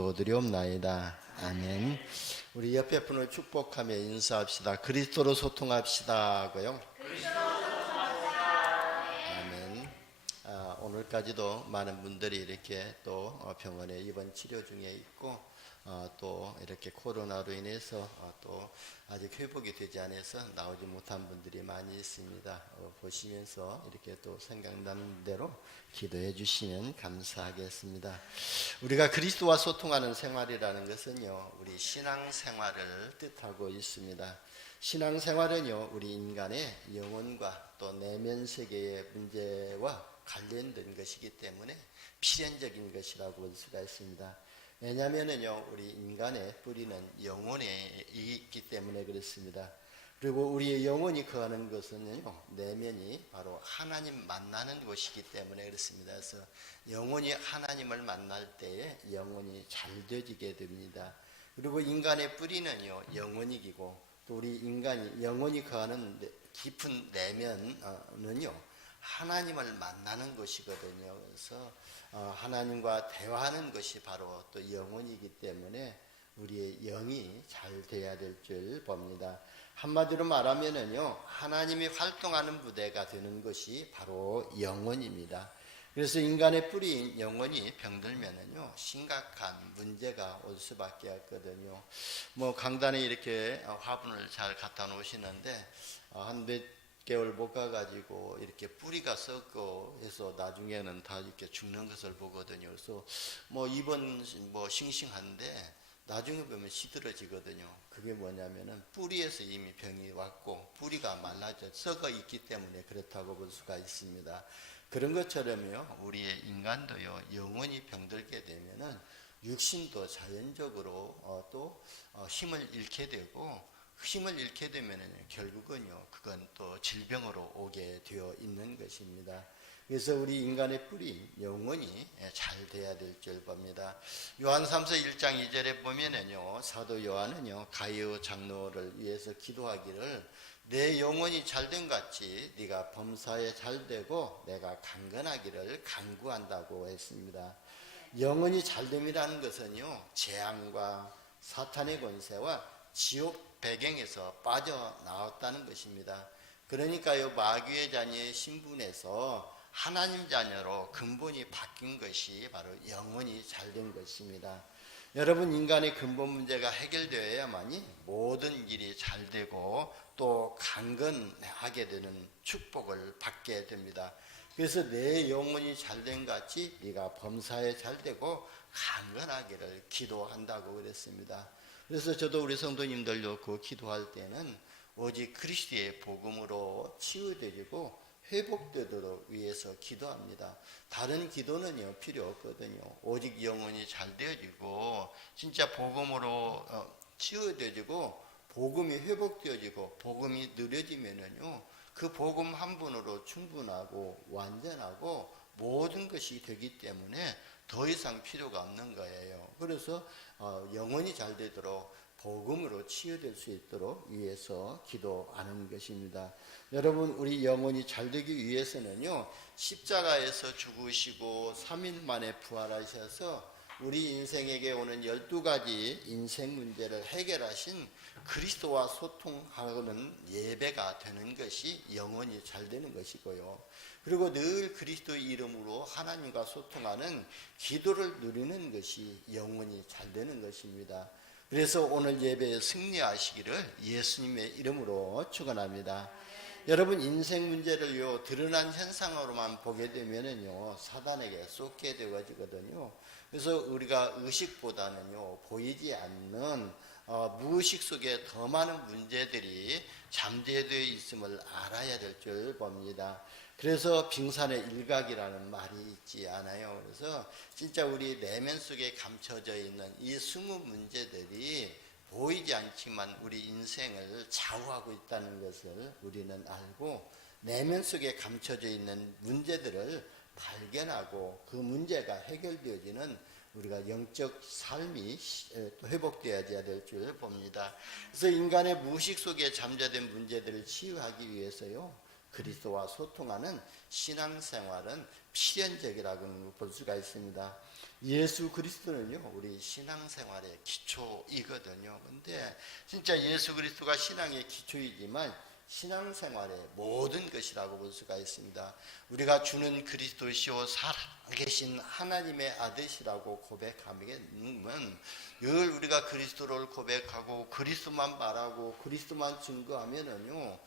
기도드리옵나이다. 아멘. 우리 옆에 분을 축복하며 인사합시다. 그리스도로 소통합시다고요. 아멘. 오늘까지도 많은 분들이 이렇게 또 병원에 입원 치료 중에 있고 또 이렇게 코로나로 인해서 또 아직 회복이 되지 않아서 나오지 못한 분들이 많이 있습니다. 보시면서 이렇게 또 생각나는 대로 기도해 주시면 감사하겠습니다. 우리가 그리스도와 소통하는 생활이라는 것은요, 우리 신앙생활을 뜻하고 있습니다. 신앙생활은요, 우리 인간의 영혼과 또 내면 세계의 문제와 관련된 것이기 때문에 필연적인 것이라고 볼 수가 있습니다. 왜냐하면요, 우리 인간의 뿌리는 영혼에 있기 때문에 그렇습니다. 그리고 우리의 영혼이 거하는 것은요, 내면이 바로 하나님 만나는 곳이기 때문에 그렇습니다. 그래서 영혼이 하나님을 만날 때에 영혼이 잘 되어지게 됩니다. 그리고 인간의 뿌리는요, 영혼이고 또 우리 인간이 영혼이 거하는 깊은 내면은요, 하나님을 만나는 것이거든요. 그래서 하나님과 대화하는 것이 바로 또 영혼이기 때문에 우리의 영이 잘 돼야 될 줄 봅니다. 한마디로 말하면은요, 하나님이 활동하는 부대가 되는 것이 바로 영혼입니다. 그래서 인간의 뿌리인 영혼이 병들면은요, 심각한 문제가 올 수밖에 없거든요. 강단에 이렇게 화분을 잘 갖다 놓으시는데 한 몇 개월 못 가가지고 이렇게 뿌리가 썩고 해서 나중에는 다 이렇게 죽는 것을 보거든요. 그래서 입은 싱싱한데 나중에 보면 시들어지거든요. 그게 뭐냐면은 뿌리에서 이미 병이 왔고 뿌리가 말라져 썩어 있기 때문에 그렇다고 볼 수가 있습니다. 그런 것처럼요, 우리의 인간도요, 영혼이 병들게 되면은 육신도 자연적으로 또 힘을 잃게 되고, 힘을 잃게 되면 결국은요, 그건 또 질병으로 오게 되어 있는 것입니다. 그래서 우리 인간의 뿌리, 영혼이 잘 돼야 될 줄 봅니다. 요한삼서 1장 2절에 보면은요, 사도 요한은요, 가이오 장로를 위해서 기도하기를 내 영혼이 잘된 같이 네가 범사에 잘되고 내가 강건하기를 간구한다고 했습니다. 영혼이 잘됨이라는 것은요, 재앙과 사탄의 권세와 지옥 배경에서 빠져나왔다는 것입니다. 그러니까요, 마귀의 자녀의 신분에서 하나님 자녀로 근본이 바뀐 것이 바로 영혼이 잘된 것입니다. 여러분, 인간의 근본 문제가 해결되어야만이 모든 일이 잘 되고 또 강건하게 되는 축복을 받게 됩니다. 그래서 내 영혼이 잘된 같이 네가 범사에 잘되고 강건하기를 기도한다고 그랬습니다. 그래서 저도 우리 성도님들도 그 기도할 때는 오직 그리스도의 복음으로 치유되고 회복되도록 위해서 기도합니다. 다른 기도는요, 필요 없거든요. 오직 영혼이 잘 되어지고 진짜 복음으로 치유되어지고 복음이 회복되어지고 복음이 누려지면은요, 그 복음 한 분으로 충분하고 완전하고 모든 것이 되기 때문에 더 이상 필요가 없는 거예요. 그래서 영혼이 잘 되도록 복음으로 치유될 수 있도록 위해서 기도하는 것입니다. 여러분, 우리 영혼이 잘 되기 위해서는요, 십자가에서 죽으시고 3일 만에 부활하셔서 우리 인생에게 오는 12가지 인생 문제를 해결하신 그리스도와 소통하는 예배가 되는 것이 영혼이 잘 되는 것이고요. 그리고 늘 그리스도의 이름으로 하나님과 소통하는 기도를 누리는 것이 영혼이 잘 되는 것입니다. 그래서 오늘 예배에 승리하시기를 예수님의 이름으로 축원합니다. 여러분, 인생 문제를요, 드러난 현상으로만 보게 되면은요, 사단에게 쏟게 되어지거든요. 그래서 우리가 의식보다는요, 보이지 않는 무의식 속에 더 많은 문제들이 잠재되어 있음을 알아야 될 줄 봅니다. 그래서 빙산의 일각이라는 말이 있지 않아요. 그래서 진짜 우리 내면 속에 감춰져 있는 이 20문제들이 보이지 않지만 우리 인생을 좌우하고 있다는 것을 우리는 알고, 내면 속에 감춰져 있는 문제들을 발견하고 그 문제가 해결되어지는 우리가 영적 삶이 회복되어야 될 줄 봅니다. 그래서 인간의 무의식 속에 잠재된 문제들을 치유하기 위해서요, 그리스도와 소통하는 신앙생활은 필연적이라고 볼 수가 있습니다. 예수 그리스도는요, 우리 신앙생활의 기초이거든요. 근데 진짜 예수 그리스도가 신앙의 기초이지만 신앙생활의 모든 것이라고 볼 수가 있습니다. 우리가 주는 그리스도시요 살아계신 하나님의 아들이라고 고백하면 늘 우리가 그리스도를 고백하고 그리스도만 말하고 그리스도만 증거하면은요,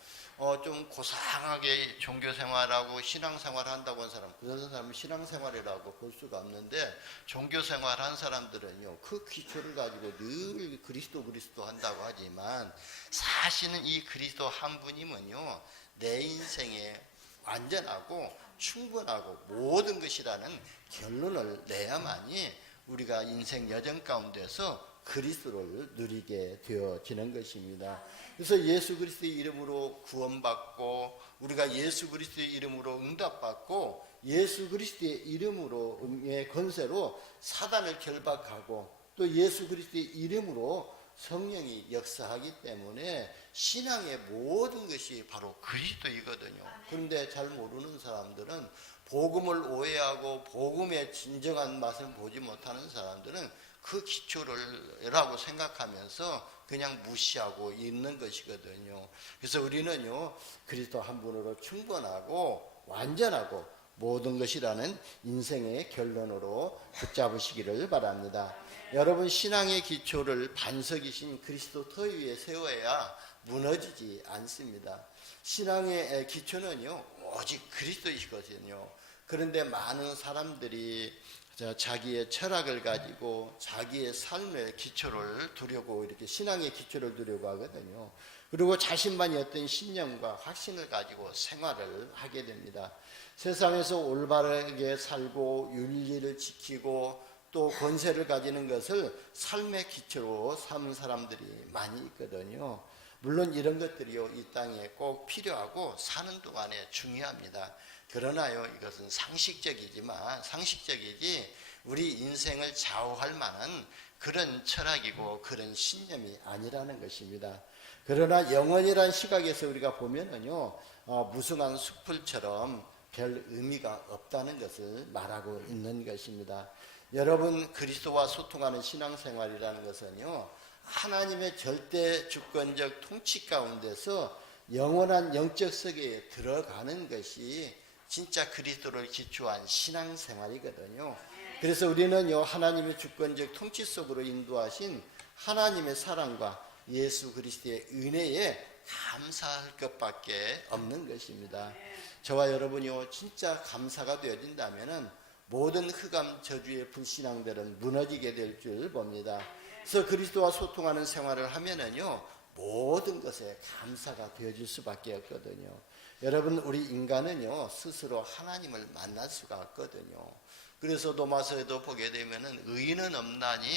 좀 고상하게 종교생활하고 신앙생활 한다고 하는 사람, 그런 사람은 신앙생활이라고 볼 수가 없는데, 종교생활 한 사람들은요, 그 기초를 가지고 늘 그리스도 한다고 하지만, 사실은 이 그리스도 한 분이면요, 내 인생에 완전하고 충분하고 모든 것이라는 결론을 내야만이 우리가 인생 여정 가운데서 그리스도를 누리게 되어지는 것입니다. 그래서 예수 그리스도의 이름으로 구원받고, 우리가 예수 그리스도의 이름으로 응답받고, 예수 그리스도의 이름으로의 권세로 사단을 결박하고, 또 예수 그리스도의 이름으로 성령이 역사하기 때문에 신앙의 모든 것이 바로 그리스도이거든요. 그런데 잘 모르는 사람들은, 복음을 오해하고 복음의 진정한 맛을 보지 못하는 사람들은 그 기초를라고 생각하면서 그냥 무시하고 있는 것이거든요. 그래서 우리는요, 그리스도 한 분으로 충분하고 완전하고 모든 것이라는 인생의 결론으로 붙잡으시기를 바랍니다. 여러분, 신앙의 기초를 반석이신 그리스도 터 위에 세워야 무너지지 않습니다. 신앙의 기초는요, 오직 그리스도이시거든요. 그런데 많은 사람들이 자기의 철학을 가지고 자기의 삶의 기초를 두려고, 이렇게 신앙의 기초를 두려고 하거든요. 그리고 자신만이 어떤 신념과 확신을 가지고 생활을 하게 됩니다. 세상에서 올바르게 살고 윤리를 지키고 또 권세를 가지는 것을 삶의 기초로 삼은 사람들이 많이 있거든요. 물론 이런 것들이요, 이 땅에 꼭 필요하고 사는 동안에 중요합니다. 그러나요, 이것은 상식적이지 우리 인생을 좌우할 만한 그런 철학이고 그런 신념이 아니라는 것입니다. 그러나 영원이란 시각에서 우리가 보면은요, 무성한 숲풀처럼 별 의미가 없다는 것을 말하고 있는 것입니다. 여러분, 그리스도와 소통하는 신앙생활이라는 것은요, 하나님의 절대 주권적 통치 가운데서 영원한 영적 세계에 들어가는 것이 진짜 그리스도를 기초한 신앙생활이거든요. 그래서 우리는요, 하나님의 주권적 통치 속으로 인도하신 하나님의 사랑과 예수 그리스도의 은혜에 감사할 것밖에 없는 것입니다. 저와 여러분이요, 진짜 감사가 되어진다면은 모든 흑암 저주의 불신앙들은 무너지게 될 줄 봅니다. 그래서 그리스도와 소통하는 생활을 하면은요, 모든 것에 감사가 되어질 수밖에 없거든요. 여러분, 우리 인간은요, 스스로 하나님을 만날 수가 없거든요. 그래서 로마서에도 보게 되면은 의인은 없나니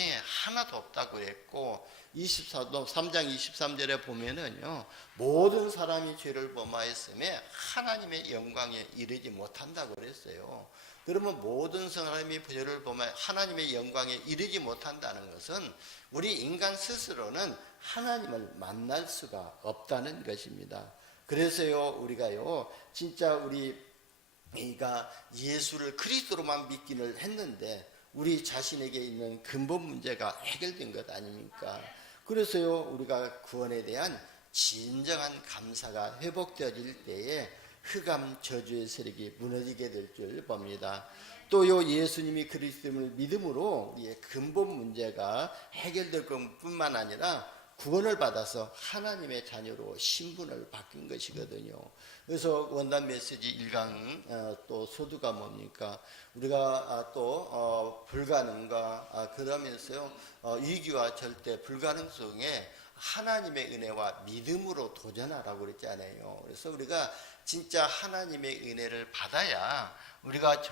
하나도 없다고 했고, 3장 23절에 보면은요, 모든 사람이 죄를 범하였음에 하나님의 영광에 이르지 못한다고 그랬어요. 그러면 모든 사람이 죄를 범하여 하나님의 영광에 이르지 못한다는 것은 우리 인간 스스로는 하나님을 만날 수가 없다는 것입니다. 그래서요, 우리가요, 진짜 우리가 예수를 그리스도로만 믿기를 했는데 우리 자신에게 있는 근본 문제가 해결된 것 아닙니까? 그래서요, 우리가 구원에 대한 진정한 감사가 회복되어질 때에 흑암 저주의 세력이 무너지게 될 줄 봅니다. 또요, 예수님이 그리스도를 믿음으로 우리의 근본 문제가 해결될 것뿐만 아니라 구원을 받아서 하나님의 자녀로 신분을 바뀐 것이거든요. 그래서 원단 메시지 1강 또 소두가 뭡니까? 우리가 또 불가능과 그러면서요, 위기와 절대 불가능 속에 하나님의 은혜와 믿음으로 도전하라고 그랬잖아요. 그래서 우리가 진짜 하나님의 은혜를 받아야 우리가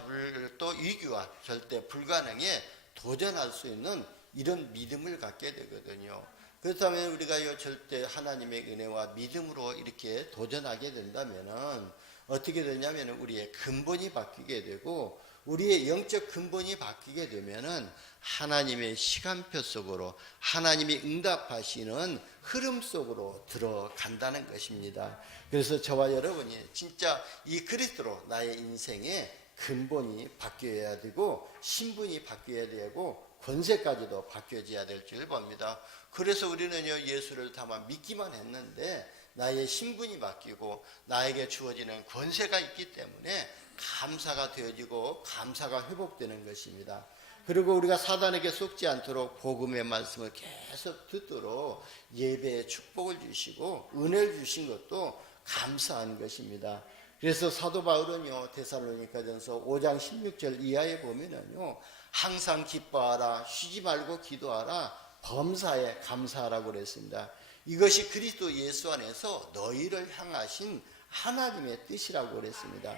또 위기와 절대 불가능에 도전할 수 있는 이런 믿음을 갖게 되거든요. 그렇다면 우리가 절대 하나님의 은혜와 믿음으로 이렇게 도전하게 된다면은 어떻게 되냐면 우리의 근본이 바뀌게 되고, 우리의 영적 근본이 바뀌게 되면은 하나님의 시간표 속으로 하나님이 응답하시는 흐름 속으로 들어간다는 것입니다. 그래서 저와 여러분이 진짜 이 그리스도로 나의 인생에 근본이 바뀌어야 되고 신분이 바뀌어야 되고 권세까지도 바뀌어져야 될 줄 봅니다. 그래서 우리는요, 예수를 다만 믿기만 했는데 나의 신분이 바뀌고 나에게 주어지는 권세가 있기 때문에 감사가 되어지고 감사가 회복되는 것입니다. 그리고 우리가 사단에게 속지 않도록 복음의 말씀을 계속 듣도록 예배의 축복을 주시고 은혜를 주신 것도 감사한 것입니다. 그래서 사도 바울은요, 데살로니가전서 5장 16절 이하에 보면은요, 항상 기뻐하라, 쉬지 말고 기도하라, 범사에 감사하라고 그랬습니다. 이것이 그리스도 예수 안에서 너희를 향하신 하나님의 뜻이라고 그랬습니다.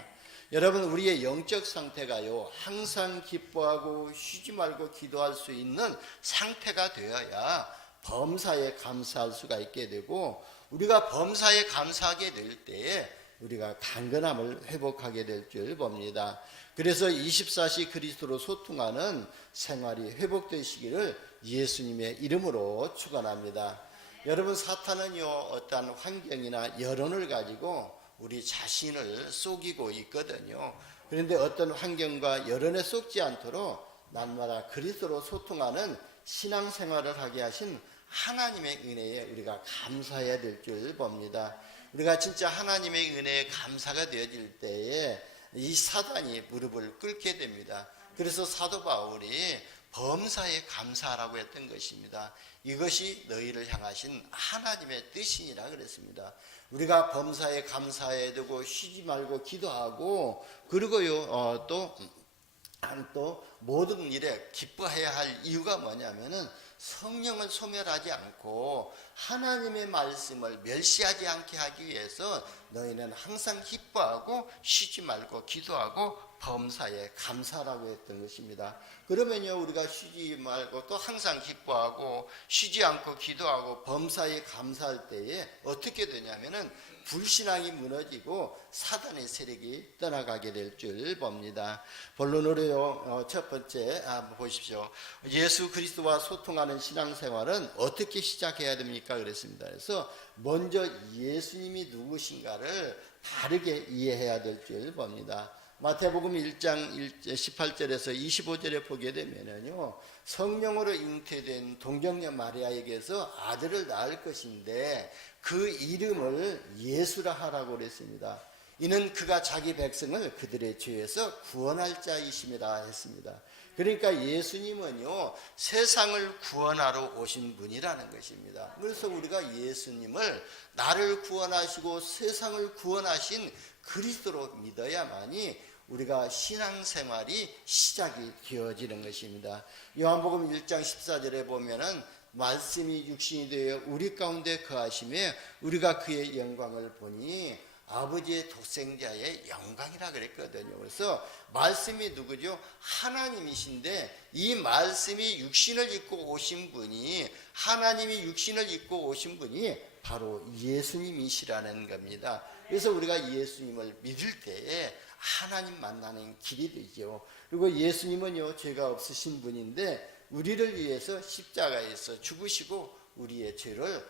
여러분, 우리의 영적 상태가요, 항상 기뻐하고 쉬지 말고 기도할 수 있는 상태가 되어야 범사에 감사할 수가 있게 되고, 우리가 범사에 감사하게 될 때에 우리가 강건함을 회복하게 될 줄 봅니다. 그래서 24시 그리스도로 소통하는 생활이 회복되시기를 예수님의 이름으로 축원합니다. 여러분, 사탄은요, 어떠한 환경이나 여론을 가지고 우리 자신을 속이고 있거든요. 그런데 어떤 환경과 여론에 속지 않도록 날마다 그리스도로 소통하는 신앙생활을 하게 하신 하나님의 은혜에 우리가 감사해야 될 줄 봅니다. 우리가 진짜 하나님의 은혜에 감사가 되어질 때에 이 사단이 무릎을 꿇게 됩니다. 그래서 사도 바울이 범사에 감사하라고 했던 것입니다. 이것이 너희를 향하신 하나님의 뜻이니라 그랬습니다. 우리가 범사에 감사해야 되고 쉬지 말고 기도하고, 그리고요 또 모든 일에 기뻐해야 할 이유가 뭐냐면은 성령을 소멸하지 않고 하나님의 말씀을 멸시하지 않게 하기 위해서 너희는 항상 기뻐하고 쉬지 말고 기도하고 범사에 감사라고 했던 것입니다. 그러면요, 우리가 쉬지 말고 또 항상 기뻐하고 쉬지 않고 기도하고 범사에 감사할 때에 어떻게 되냐면은 불신앙이 무너지고 사단의 세력이 떠나가게 될 줄 봅니다. 본론으로요, 첫 번째 한번 보십시오. 예수 그리스도와 소통하는 신앙생활은 어떻게 시작해야 됩니까? 그랬습니다. 그래서 먼저 예수님이 누구신가를 바르게 이해해야 될 줄 봅니다. 마태복음 1장 18절에서 25절에 보게 되면요, 성령으로 잉태된 동정녀 마리아에게서 아들을 낳을 것인데 그 이름을 예수라 하라고 그랬습니다. 이는 그가 자기 백성을 그들의 죄에서 구원할 자이심이라 했습니다. 그러니까 예수님은요, 세상을 구원하러 오신 분이라는 것입니다. 그래서 우리가 예수님을 나를 구원하시고 세상을 구원하신 그리스도로 믿어야만이 우리가 신앙생활이 시작이 되어지는 것입니다. 요한복음 1장 14절에 보면은 말씀이 육신이 되어 우리 가운데 거하심에 우리가 그의 영광을 보니 아버지의 독생자의 영광이라 그랬거든요. 그래서 말씀이 누구죠? 하나님이신데 이 말씀이 육신을 입고 오신 분이, 하나님이 육신을 입고 오신 분이 바로 예수님이시라는 겁니다. 그래서 우리가 예수님을 믿을 때에 하나님 만나는 길이 되죠. 그리고 예수님은요, 죄가 없으신 분인데 우리를 위해서 십자가에서 죽으시고 우리의 죄를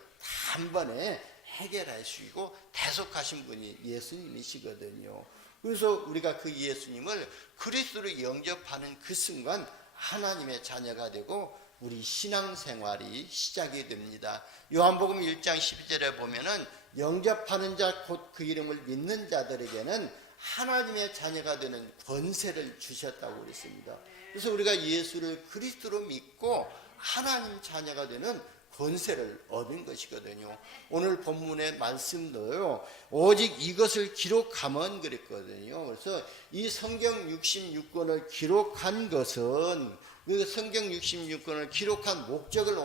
단번에 해결하시고 대속하신 분이 예수님이시거든요. 그래서 우리가 그 예수님을 그리스도로 영접하는 그 순간 하나님의 자녀가 되고 우리 신앙생활이 시작이 됩니다. 요한복음 1장 12절에 보면은 영접하는 자 곧 그 이름을 믿는 자들에게는 하나님의 자녀가 되는 권세를 주셨다고 그랬습니다. 그래서 우리가 예수를 그리스도로 믿고 하나님 자녀가 되는 권세를 얻은 것이거든요. 오늘 본문의 말씀도요, 오직 이것을 기록하면 그랬거든요. 그래서 이 성경 66권을 기록한 것은, 그 성경 66권을 기록한 목적을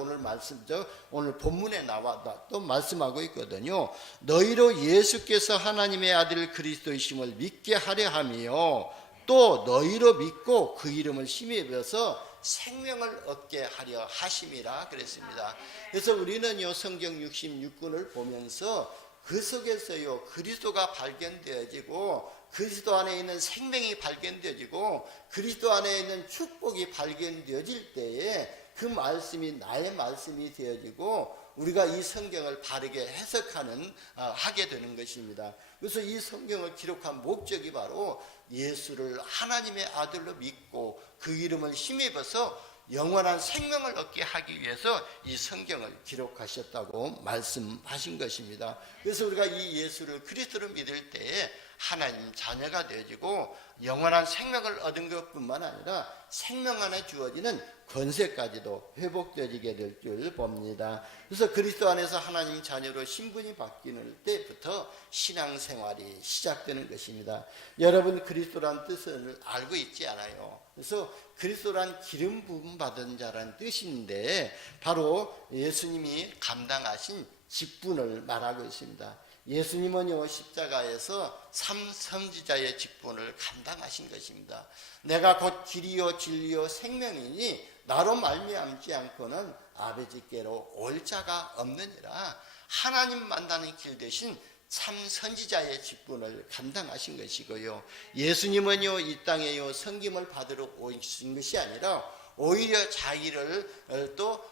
오늘 본문에 나와 또 말씀하고 있거든요. 너희로 예수께서 하나님의 아들 그리스도이심을 믿게 하려 하며 또 너희로 믿고 그 이름을 힘입어서 생명을 얻게 하려 하심이라 그랬습니다. 그래서 우리는요, 성경 66권을 보면서 그 속에서요, 그리스도가 발견되어지고 그리스도 안에 있는 생명이 발견되어지고 그리스도 안에 있는 축복이 발견되어질 때에 그 말씀이 나의 말씀이 되어지고 우리가 이 성경을 바르게 해석하는 하게 되는 것입니다. 그래서 이 성경을 기록한 목적이 바로 예수를 하나님의 아들로 믿고 그 이름을 힘입어서 영원한 생명을 얻게 하기 위해서 이 성경을 기록하셨다고 말씀하신 것입니다. 그래서 우리가 이 예수를 그리스도로 믿을 때에 하나님 자녀가 되어지고 영원한 생명을 얻은 것뿐만 아니라 생명 안에 주어지는 권세까지도 회복되어지게 될 줄 봅니다. 그래서 그리스도 안에서 하나님 자녀로 신분이 바뀌는 때부터 신앙생활이 시작되는 것입니다. 여러분, 그리스도란 뜻을 알고 있지 않아요? 그래서 그리스도란 기름 부음 받은 자라는 뜻인데 바로 예수님이 감당하신 직분을 말하고 있습니다. 예수님은요, 십자가에서 삼선지자의 직분을 감당하신 것입니다. 내가 곧 길이요 진리요 생명이니 나로 말미암지 않고는 아버지께로 올 자가 없느니라. 하나님 만나는 길 대신 참 선지자의 직분을 감당하신 것이고요. 예수님은요, 이 땅에요 섬김을 받으러 오신 것이 아니라 오히려 자기를 또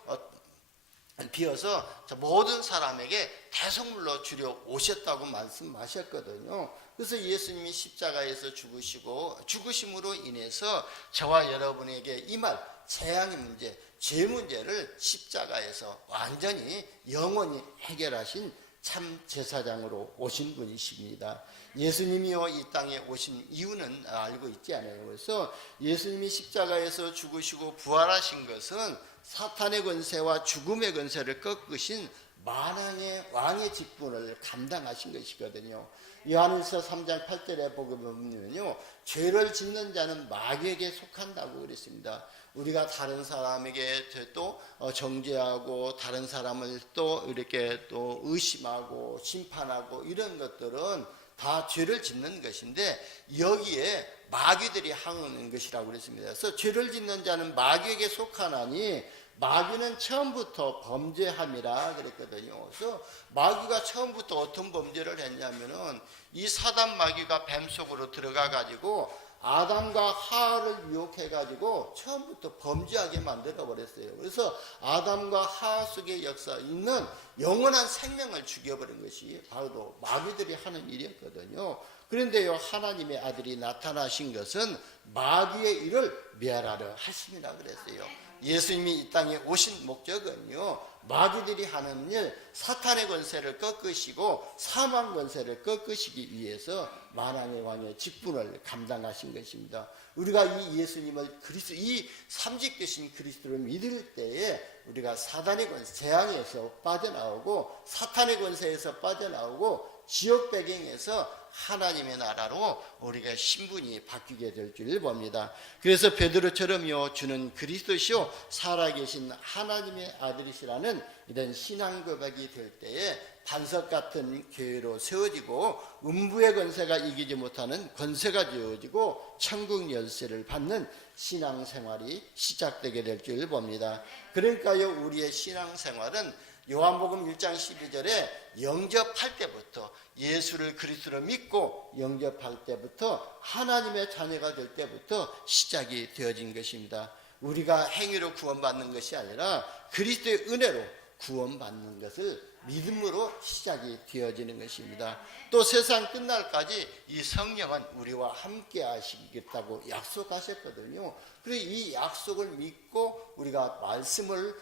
비어서 모든 사람에게 대속물로 주려 오셨다고 말씀하셨거든요. 그래서 예수님이 십자가에서 죽으시고 죽으심으로 인해서 저와 여러분에게 임할 재앙의 문제, 죄 문제를 십자가에서 완전히 영원히 해결하신 참 제사장으로 오신 분이십니다. 예수님이요 이 땅에 오신 이유는 알고 있지 않아요. 그래서 예수님이 십자가에서 죽으시고 부활하신 것은 사탄의 권세와 죽음의 권세를 꺾으신 만왕의 왕의 직분을 감당하신 것이거든요. 요한일서 3장 8절에 보게 보면요, 죄를 짓는 자는 마귀에게 속한다고 그랬습니다. 우리가 다른 사람에게 또 정죄하고 다른 사람을 또 이렇게 또 의심하고 심판하고 이런 것들은 다 죄를 짓는 것인데 여기에 마귀들이 항하는 것이라고 그랬습니다. 그래서 죄를 짓는 자는 마귀에게 속하나니 마귀는 처음부터 범죄함이라 그랬거든요. 그래서 마귀가 처음부터 어떤 범죄를 했냐면은 이 사단 마귀가 뱀 속으로 들어가 가지고 아담과 하와를 유혹해 가지고 처음부터 범죄하게 만들어 버렸어요. 그래서 아담과 하와 속의 역사 있는 영원한 생명을 죽여버린 것이 바로 마귀들이 하는 일이었거든요. 그런데요, 하나님의 아들이 나타나신 것은 마귀의 일을 멸하려 하심이라 그랬어요. 예수님이 이 땅에 오신 목적은요, 마귀들이 하는 일, 사탄의 권세를 꺾으시고 사망 권세를 꺾으시기 위해서 만왕의 왕의 직분을 감당하신 것입니다. 우리가 이 예수님을 그리스도, 이 삼직 되신 그리스도를 믿을 때에 우리가 사단의 권세, 재앙에서 빠져나오고 사탄의 권세에서 빠져나오고 지옥 배경에서 하나님의 나라로 우리가 신분이 바뀌게 될 줄 봅니다. 그래서 베드로처럼요, 주는 그리스도시요 살아계신 하나님의 아들이시라는 이런 신앙 고백이 될 때에 반석 같은 교회로 세워지고 음부의 권세가 이기지 못하는 권세가 되어지고 천국 열쇠를 받는 신앙생활이 시작되게 될 줄 봅니다. 그러니까요, 우리의 신앙생활은 요한복음 1장 12절에 영접할 때부터 예수를 그리스도로 믿고 영접할 때부터 하나님의 자녀가 될 때부터 시작이 되어진 것입니다. 우리가 행위로 구원받는 것이 아니라 그리스도의 은혜로 구원받는 것을 믿음으로 시작이 되어지는 것입니다. 또 세상 끝날까지 이 성령은 우리와 함께 하시겠다고 약속하셨거든요. 그래서 이 약속을 믿고 우리가 말씀을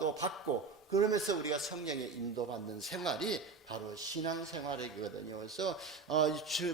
또 받고 그러면서 우리가 성령의 인도받는 생활이 바로 신앙생활이거든요. 그래서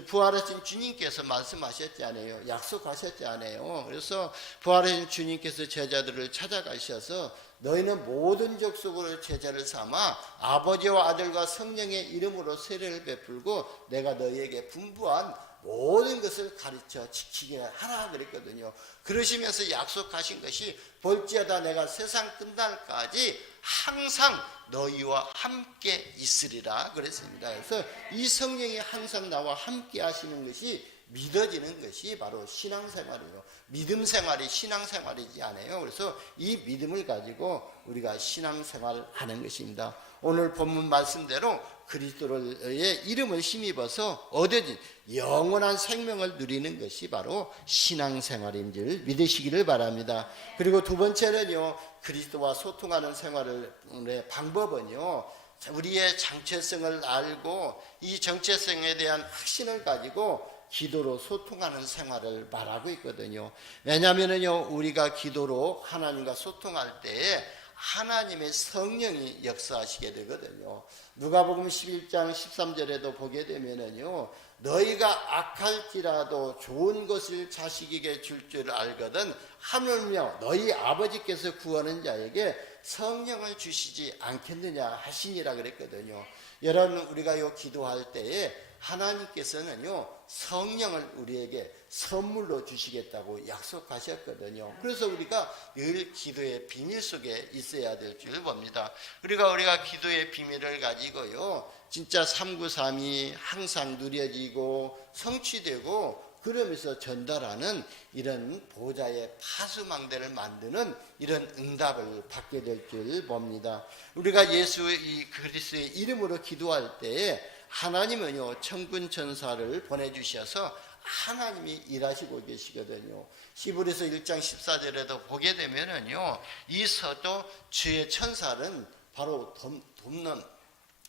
부활하신 주님께서 말씀하셨지 않아요? 약속하셨지 않아요? 그래서 부활하신 주님께서 제자들을 찾아가셔서 너희는 모든 족속으로 제자를 삼아 아버지와 아들과 성령의 이름으로 세례를 베풀고 내가 너희에게 분부한 모든 것을 가르쳐 지키게 하라 그랬거든요. 그러시면서 약속하신 것이 볼지어다 내가 세상 끝날까지 항상 너희와 함께 있으리라 그랬습니다. 그래서 이 성령이 항상 나와 함께 하시는 것이 믿어지는 것이 바로 신앙생활이에요. 믿음 생활이 신앙생활이지 않아요. 그래서 이 믿음을 가지고 우리가 신앙생활을 하는 것입니다. 오늘 본문 말씀대로 그리스도의 이름을 힘입어서 얻어진 영원한 생명을 누리는 것이 바로 신앙생활인 줄 믿으시기를 바랍니다. 그리고 두 번째는요, 그리스도와 소통하는 생활의 방법은요, 우리의 정체성을 알고 이 정체성에 대한 확신을 가지고 기도로 소통하는 생활을 말하고 있거든요. 왜냐하면요, 우리가 기도로 하나님과 소통할 때에 하나님의 성령이 역사하시게 되거든요. 누가복음 11장 13절에도 보게 되면은요, 너희가 악할지라도 좋은 것을 자식에게 줄 줄 알거든 하물며 너희 아버지께서 구하는 자에게 성령을 주시지 않겠느냐 하시니라 그랬거든요. 여러분, 우리가 요 기도할 때에 하나님께서는요, 성령을 우리에게 선물로 주시겠다고 약속하셨거든요. 그래서 우리가 늘 기도의 비밀 속에 있어야 될 줄 봅니다. 우리가 기도의 비밀을 가지고요, 진짜 393이 항상 누려지고 성취되고 그러면서 전달하는 이런 보좌의 파수망대를 만드는 이런 응답을 받게 될 줄 봅니다. 우리가 예수 이 그리스도의 이름으로 기도할 때에 하나님은요, 천군 천사를 보내주셔서 하나님이 일하시고 계시거든요. 히브리서 1장 14절에도 보게 되면은요, 이 서도 주의 천사는 바로 돕는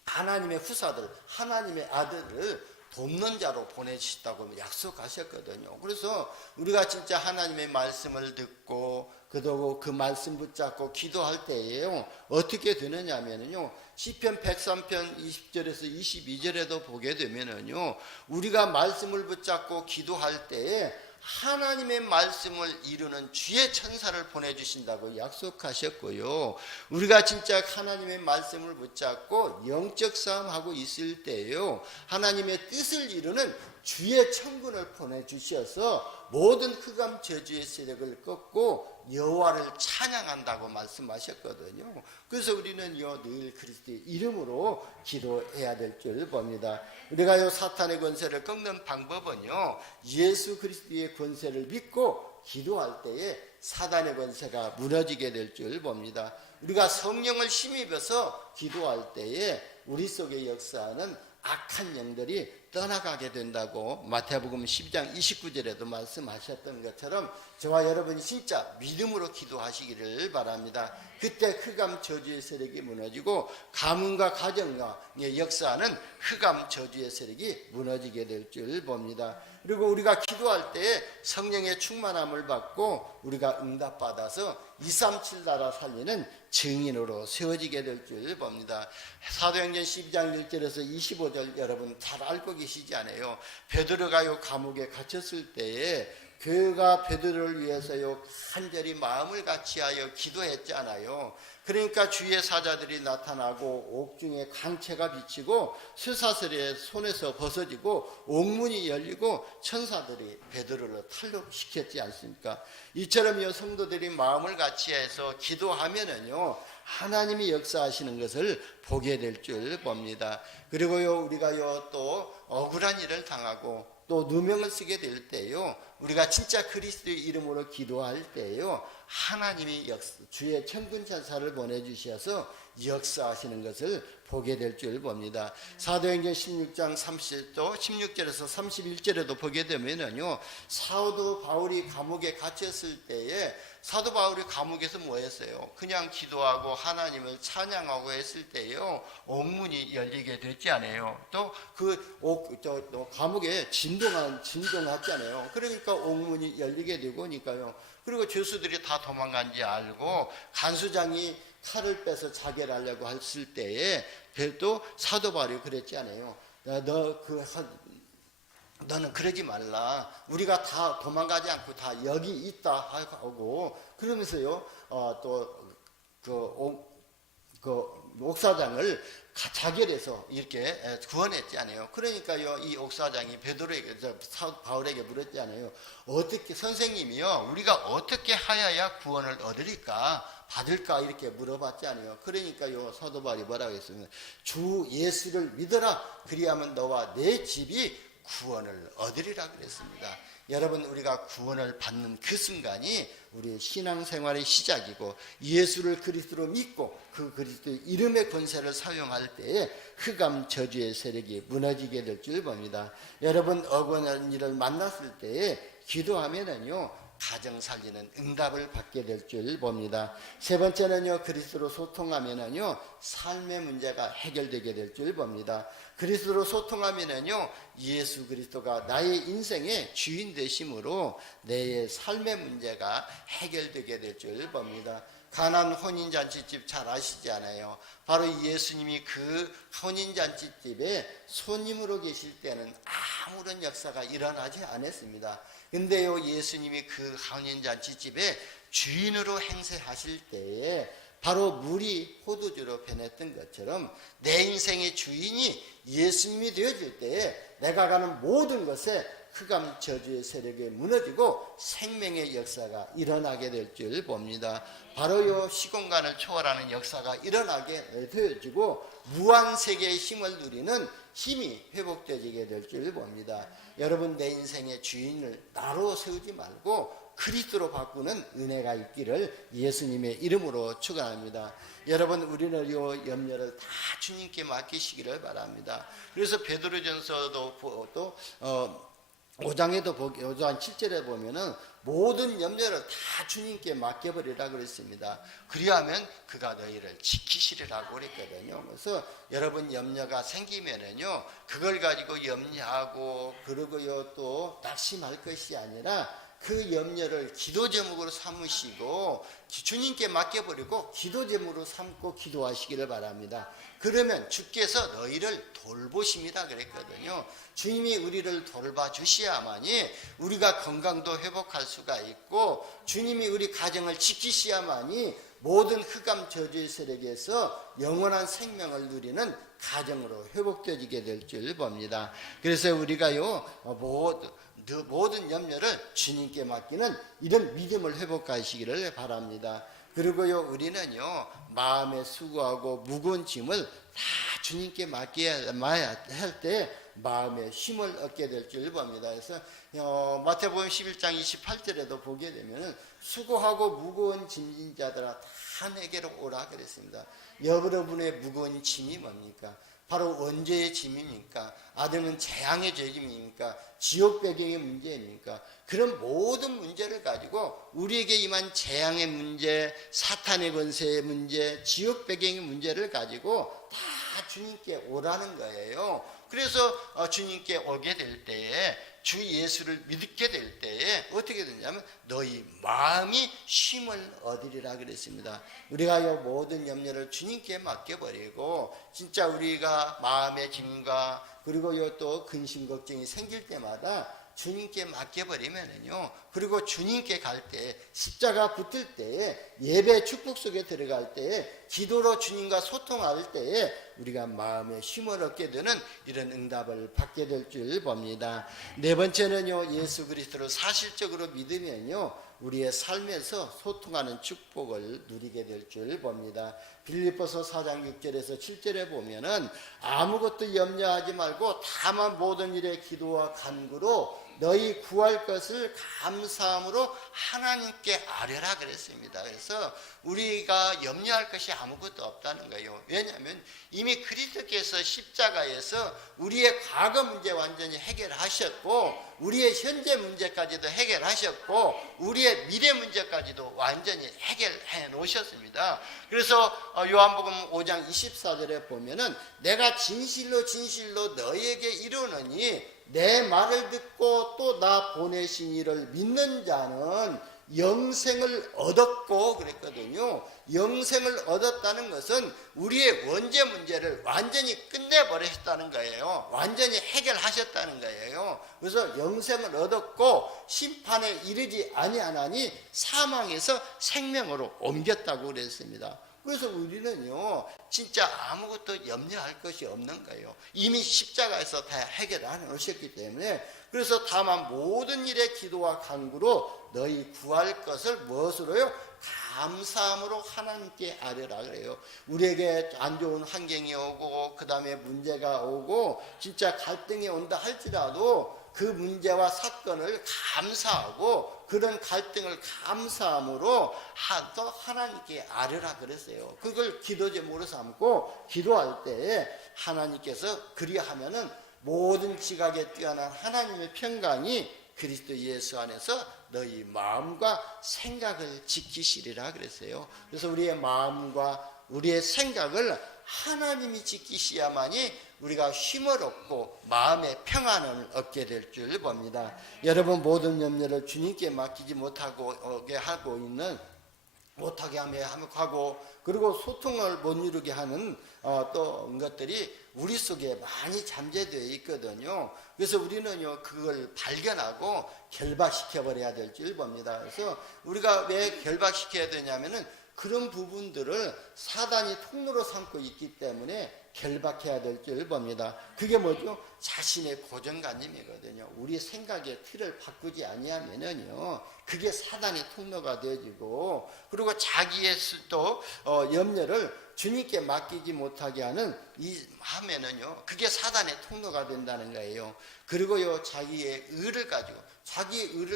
하나님의 후사들, 하나님의 아들을 돕는 자로 보내시다고 약속하셨거든요. 그래서 우리가 진짜 하나님의 말씀을 듣고 그 말씀 붙잡고 기도할 때에요, 어떻게 되느냐면요, 시편 103편 20절에서 22절에도 보게 되면은요, 우리가 말씀을 붙잡고 기도할 때에 하나님의 말씀을 이루는 주의 천사를 보내주신다고 약속하셨고요, 우리가 진짜 하나님의 말씀을 붙잡고 영적 싸움하고 있을 때에요, 하나님의 뜻을 이루는 주의 천군을 보내주셔서 모든 흑암 저주의 세력을 꺾고 여호와를 찬양한다고 말씀하셨거든요. 그래서 우리는요, 늘 그리스도의 이름으로 기도해야 될 줄 봅니다. 우리가 요 사탄의 권세를 꺾는 방법은요, 예수 그리스도의 권세를 믿고 기도할 때에 사단의 권세가 무너지게 될 줄 봅니다. 우리가 성령을 힘입어서 기도할 때에 우리 속에 역사하는 악한 영들이 떠나가게 된다고 마태복음 12장 29절에도 말씀하셨던 것처럼 저와 여러분이 진짜 믿음으로 기도하시기를 바랍니다. 그때 흑암 저주의 세력이 무너지고 가문과 가정과 역사하는 흑암 저주의 세력이 무너지게 될 줄 봅니다. 그리고 우리가 기도할 때 성령의 충만함을 받고 우리가 응답받아서 237 나라 살리는 증인으로 세워지게 될 줄 봅니다. 사도행전 12장 1절에서 25절 여러분 잘 알고 계시지 않아요? 베드로가 감옥에 갇혔을 때에 교회가 베드로를 위해서요 간절히 마음을 같이하여 기도했잖아요. 그러니까 주의 사자들이 나타나고 옥중에 강채가 비치고 쇠사슬의 손에서 벗어지고 옥문이 열리고 천사들이 베드로를 탈옥시켰지 않습니까? 이처럼요, 성도들이 마음을 같이해서 기도하면은요, 하나님이 역사하시는 것을 보게 될 줄 봅니다. 그리고요, 우리가요 또 억울한 일을 당하고 또 누명을 쓰게 될 때요, 우리가 진짜 그리스도의 이름으로 기도할 때요, 하나님이 주의 천군 천사를 보내주셔서 역사하시는 것을 보게 될 줄 봅니다. 사도행전 16장 16절에서 31절에도 보게 되면은요, 사도 바울이 감옥에 gat혔을 때에 사도 바울이 감옥에서 뭐 했어요? 그냥 기도하고 하나님을 찬양하고 했을 때요, 옥문이 열리게 됐지 않아요? 또 감옥에 진동하잖아요. 그러니까 옥문이 열리게 되고니까요. 그리고 죄수들이 다 도망간지 알고 간수장이 칼을 빼서 자결 하려고 했을 때에 또 사도 바울이 그랬지 않아요? 너는 그러지 말라. 우리가 다 도망가지 않고 다 여기 있다 하고 그러면서요, 옥사장을 자결해서 이렇게 구원했지 않아요? 그러니까요, 이 옥사장이 베드로에게, 바울에게 물었지 않아요? 어떻게, 선생님이요, 우리가 어떻게 하여야 구원을 받을까? 이렇게 물어봤지 않아요? 그러니까요, 사도 바울이 뭐라고 했으면, 주 예수를 믿어라. 그리하면 너와 내 집이 구원을 얻으리라 그랬습니다. 여러분, 우리가 구원을 받는 그 순간이 우리의 신앙생활의 시작이고, 예수를 그리스도로 믿고 그 그리스도의 이름의 권세를 사용할 때에 흑암 저주의 세력이 무너지게 될 줄 봅니다. 여러분, 억울한 일을 만났을 때에 기도하면은요, 가정 살리는 응답을 받게 될 줄 봅니다. 세 번째는요, 그리스도로 소통하면은요, 삶의 문제가 해결되게 될 줄 봅니다. 그리스도로 소통하면은요, 예수 그리스도가 나의 인생의 주인 되심으로 내 삶의 문제가 해결되게 될 줄 봅니다. 가나안 혼인잔치집 잘 아시잖아요. 바로 예수님이 그 혼인잔치집에 손님으로 계실 때는 아무런 역사가 일어나지 않았습니다. 근데요, 예수님이 그 혼인잔치집에 주인으로 행세하실 때에 바로 물이 포도주로 변했던 것처럼 내 인생의 주인이 예수님이 되어질 때에 내가 가는 모든 것에 흑암 저주의 세력이 무너지고 생명의 역사가 일어나게 될 줄 봅니다. 바로 이 시공간을 초월하는 역사가 일어나게 되어지고 무한세계의 힘을 누리는 힘이 회복되게 될 줄 봅니다. 여러분, 내 인생의 주인을 나로 세우지 말고 그리스도로 바꾸는 은혜가 있기를 예수님의 이름으로 축원합니다. 여러분, 우리는 이 염려를 다 주님께 맡기시기를 바랍니다. 그래서 베드로전서도 또 5장에도 5장 7절에 보면은 모든 염려를 다 주님께 맡겨버리라 그랬습니다. 그리하면 그가 너희를 지키시리라고 그랬거든요. 그래서 여러분, 염려가 생기면은요, 그걸 가지고 염려하고 그러고요 또 낙심할 것이 아니라 그 염려를 기도 제목으로 삼으시고 주님께 맡겨버리고 기도 제목으로 삼고 기도하시기를 바랍니다. 그러면 주께서 너희를 돌보십니다 그랬거든요. 주님이 우리를 돌봐주셔야만이 우리가 건강도 회복할 수가 있고, 주님이 우리 가정을 지키셔야만이 모든 흑암 저주의 세력에서 영원한 생명을 누리는 가정으로 회복되게 될 줄 봅니다. 그래서 우리가요 모든 염려를 주님께 맡기는 이런 믿음을 회복하시기를 바랍니다. 그리고요, 우리는요 마음에 수고하고 무거운 짐을 다 주님께 맡겨야 할 때 마음의 힘을 얻게 될 줄 봅니다. 그래서 마태복음 11장 28절에도 보게 되면 수고하고 무거운 짐진 자들아 다 내게로 오라 그랬습니다. 여러분의 무거운 짐이 뭡니까? 바로 원죄의 짐입니까? 아들은 재앙의 죄짐입니까? 지옥 배경의 문제입니까? 그런 모든 문제를 가지고 우리에게 임한 재앙의 문제, 사탄의 권세의 문제, 지옥 배경의 문제를 가지고 다 주님께 오라는 거예요. 그래서 주님께 오게 될 때에, 주 예수를 믿게 될 때에 어떻게 되냐면 너희 마음이 쉼을 얻으리라 그랬습니다. 우리가 이 모든 염려를 주님께 맡겨버리고 진짜 우리가 마음의 짐과 그리고 또 근심 걱정이 생길 때마다 주님께 맡겨버리면은요, 그리고 주님께 갈 때, 십자가 붙을 때에, 예배 축복 속에 들어갈 때에, 기도로 주님과 소통할 때에 우리가 마음의 힘을 얻게 되는 이런 응답을 받게 될 줄 봅니다. 네 번째는요, 예수 그리스도를 사실적으로 믿으면요 우리의 삶에서 소통하는 축복을 누리게 될 줄 봅니다. 빌립보서 4장 6절에서 7절에 보면은 아무것도 염려하지 말고 다만 모든 일에 기도와 간구로 너희 구할 것을 감사함으로 하나님께 아뢰라 그랬습니다. 그래서 우리가 염려할 것이 아무것도 없다는 거예요. 왜냐하면 이미 그리스도께서 십자가에서 우리의 과거 문제 완전히 해결하셨고, 우리의 현재 문제까지도 해결하셨고, 우리의 미래 문제까지도 완전히 해결해 놓으셨습니다. 그래서 요한복음 5장 24절에 보면은 내가 진실로 너희에게 이르노니 내 말을 듣고 또 나 보내신 이를 믿는 자는 영생을 얻었고 그랬거든요. 영생을 얻었다는 것은 우리의 원죄 문제를 완전히 끝내버리셨다는 거예요. 완전히 해결하셨다는 거예요. 그래서 영생을 얻었고 심판에 이르지 아니하나니 사망에서 생명으로 옮겼다고 그랬습니다. 그래서 우리는요, 진짜 아무것도 염려할 것이 없는 거예요. 이미 십자가에서 다 해결해 놓으셨기 때문에. 그래서 다만 모든 일에 기도와 간구로 너희 구할 것을 무엇으로요? 감사함으로 하나님께 아뢰라 그래요. 우리에게 안 좋은 환경이 오고 그 다음에 문제가 오고 진짜 갈등이 온다 할지라도 그 문제와 사건을 감사하고 그런 갈등을 감사함으로 또 하나님께 아뢰라 그랬어요. 그걸 기도 제목으로 삼고 기도할 때에 하나님께서 그리하면은 모든 지각에 뛰어난 하나님의 평강이 그리스도 예수 안에서 너희 마음과 생각을 지키시리라 그랬어요. 그래서 우리의 마음과 우리의 생각을 하나님이 지키셔야만이 우리가 쉼을 얻고 마음의 평안을 얻게 될 줄 봅니다. 여러분 모든 염려를 주님께 맡기지 못하게 하고 있는 못하게 하고 그리고 소통을 못 이루게 하는 또 것들이 우리 속에 많이 잠재되어 있거든요. 그래서 우리는요 그걸 발견하고 결박시켜 버려야 될 줄 봅니다. 그래서 우리가 왜 결박시켜야 되냐면은 그런 부분들을 사단이 통로로 삼고 있기 때문에 결박해야 될 줄 봅니다. 그게 뭐죠? 자신의 고정관념이거든요. 우리 생각의 틀을 바꾸지 아니하면은요, 그게 사단의 통로가 되어지고, 그리고 자기의 또 염려를 주님께 맡기지 못하게 하면은요, 그게 사단의 통로가 된다는 거예요. 그리고요, 자기의 의를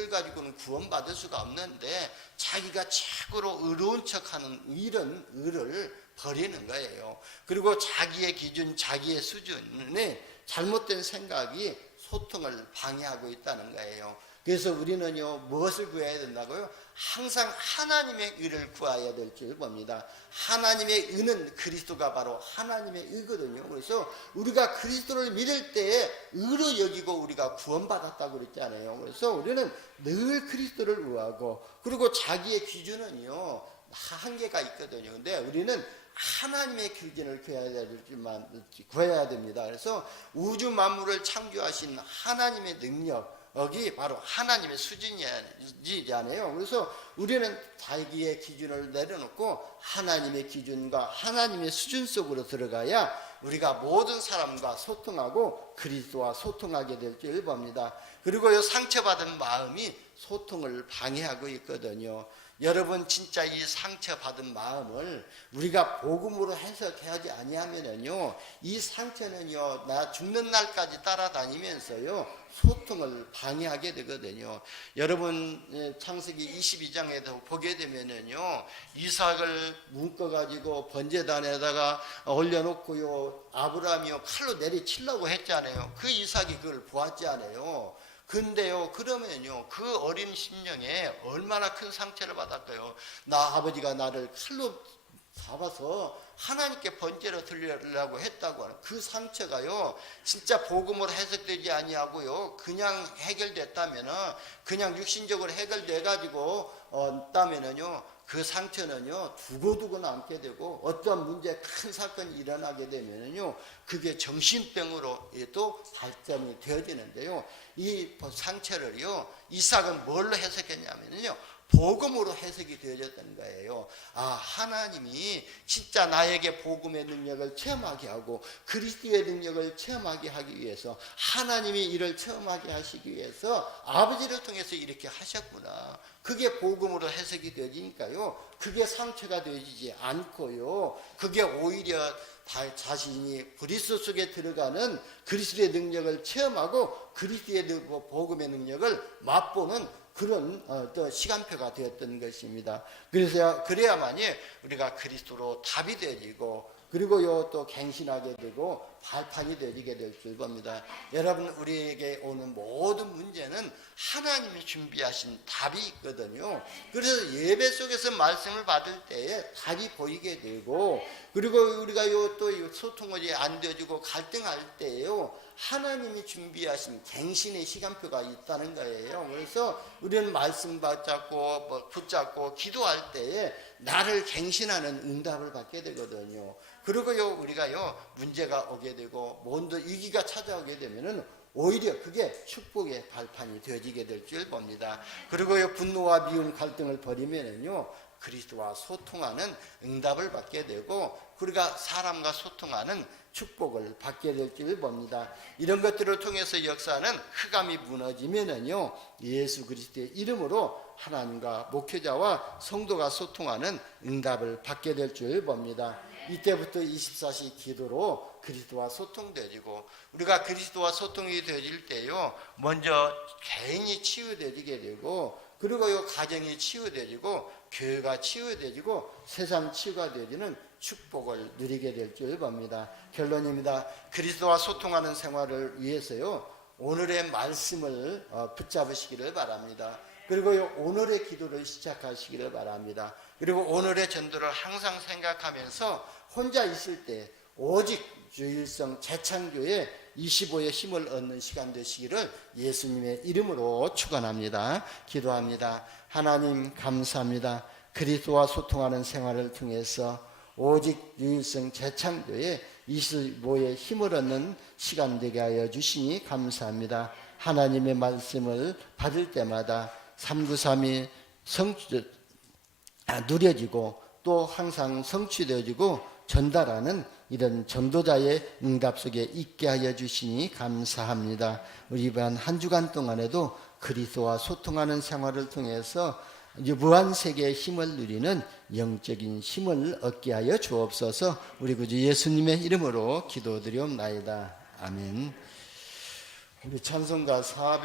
가지고는 구원받을 수가 없는데 자기가 최고로 의로운 척하는 이런 의를 버리는 거예요. 그리고 자기의 기준, 자기의 수준에 잘못된 생각이 소통을 방해하고 있다는 거예요. 그래서 우리는요 무엇을 구해야 된다고요? 항상 하나님의 의를 구해야 될 줄 봅니다. 하나님의 의는 그리스도가 바로 하나님의 의거든요. 그래서 우리가 그리스도를 믿을 때에 의로 여기고 우리가 구원받았다고 그랬잖아요. 그래서 우리는 늘 그리스도를 구하고 그리고 자기의 기준은요 한계가 있거든요. 근데 우리는 하나님의 기준을 구해야 됩니다. 그래서 우주 만물을 창조하신 하나님의 능력이 바로 하나님의 수준이잖아요. 그래서 우리는 자기의 기준을 내려놓고 하나님의 기준과 하나님의 수준 속으로 들어가야 우리가 모든 사람과 소통하고 그리스도와 소통하게 될 줄 봅니다. 그리고 상처받은 마음이 소통을 방해하고 있거든요. 여러분 진짜 이 상처받은 마음을 우리가 복음으로 해석하지 아니하면은요 이 상처는요 나 죽는 날까지 따라다니면서요 소통을 방해하게 되거든요. 여러분 창세기 22장에도 보게 되면은요 이삭을 묶어가지고 번제단에다가 올려놓고요 아브라함이요 칼로 내리치려고 했잖아요. 그 이삭이 그걸 보았지 않아요. 근데요, 그러면요, 그 어린 심령에 얼마나 큰 상처를 받았어요. 아버지가 나를 칼로 잡아서 하나님께 번제로 드리려고 했다고 하는 그 상처가요, 진짜 복음으로 해석되지 아니하고요, 그냥 해결됐다면은, 그냥 육신적으로 해결돼가지고, 있다면은요, 그 상처는요 두고두고 남게 되고 어떠한 문제 큰 사건이 일어나게 되면은요 그게 정신병으로 또 발전이 되어지는데요. 이 상처를요 이삭은 뭘로 해석했냐면요 복음으로 해석이 되어졌던 거예요. 하나님이 진짜 나에게 복음의 능력을 체험하게 하고 그리스도의 능력을 체험하게 하기 위해서 하나님이 이를 체험하게 하시기 위해서 아버지를 통해서 이렇게 하셨구나. 그게 복음으로 해석이 되어지니까요. 그게 상처가 되어지지 않고요. 그게 오히려 자신이 그리스도 속에 들어가는 그리스도의 능력을 체험하고 그리스도의 복음의 능력을 맛보는 그런 또 시간표가 되었던 것입니다. 그래야만이 우리가 그리스도로 답이 되어지고 그리고요 또 갱신하게 되고 발판이 되어지게 될 줄 봅니다. 여러분 우리에게 오는 모든 문제는 하나님이 준비하신 답이 있거든요. 그래서 예배 속에서 말씀을 받을 때에 답이 보이게 되고 그리고 우리가 또 소통이 안 되어지고 갈등할 때에요 하나님이 준비하신 갱신의 시간표가 있다는 거예요. 그래서 우리는 말씀 붙잡고 기도할 때에 나를 갱신하는 응답을 받게 되거든요. 그리고요 우리가요 문제가 오게 되고 뭔가 위기가 찾아오게 되면은 오히려 그게 축복의 발판이 되어지게 될 줄 봅니다. 그리고요 분노와 미움 갈등을 버리면은요 그리스도와 소통하는 응답을 받게 되고 우리가 사람과 소통하는 축복을 받게 될 줄 봅니다. 이런 것들을 통해서 역사는 흑암이 무너지면은요, 예수 그리스도의 이름으로 하나님과 목회자와 성도가 소통하는 응답을 받게 될 줄 봅니다. 이때부터 24시 기도로 그리스도와 소통되고, 우리가 그리스도와 소통이 되질 때요, 먼저 개인이 치유되게 되고, 그리고 요 가정이 치유되고, 교회가 치유되고, 세상 치유가 되는 축복을 누리게 될 줄 봅니다. 결론입니다. 그리스도와 소통하는 생활을 위해서요, 오늘의 말씀을 붙잡으시기를 바랍니다. 그리고 오늘의 기도를 시작하시기를 바랍니다. 그리고 오늘의 전도를 항상 생각하면서 혼자 있을 때 오직 주일성 재창조의 25의 힘을 얻는 시간 되시기를 예수님의 이름으로 축원합니다. 기도합니다. 하나님 감사합니다. 그리스도와 소통하는 생활을 통해서 오직 유일성 재창조의 25의 힘을 얻는 시간 되게 하여 주시니 감사합니다. 하나님의 말씀을 받을 때마다 393이 누려지고 또 항상 성취되어지고 전달하는 이런 전도자의 응답 속에 있게 하여 주시니 감사합니다. 우리 이번 한 주간 동안에도 그리스도와 소통하는 생활을 통해서 무한세계의 힘을 누리는 영적인 힘을 얻게 하여 주옵소서. 우리 구주 예수님의 이름으로 기도드리옵나이다. 아멘. 우리 찬송가 400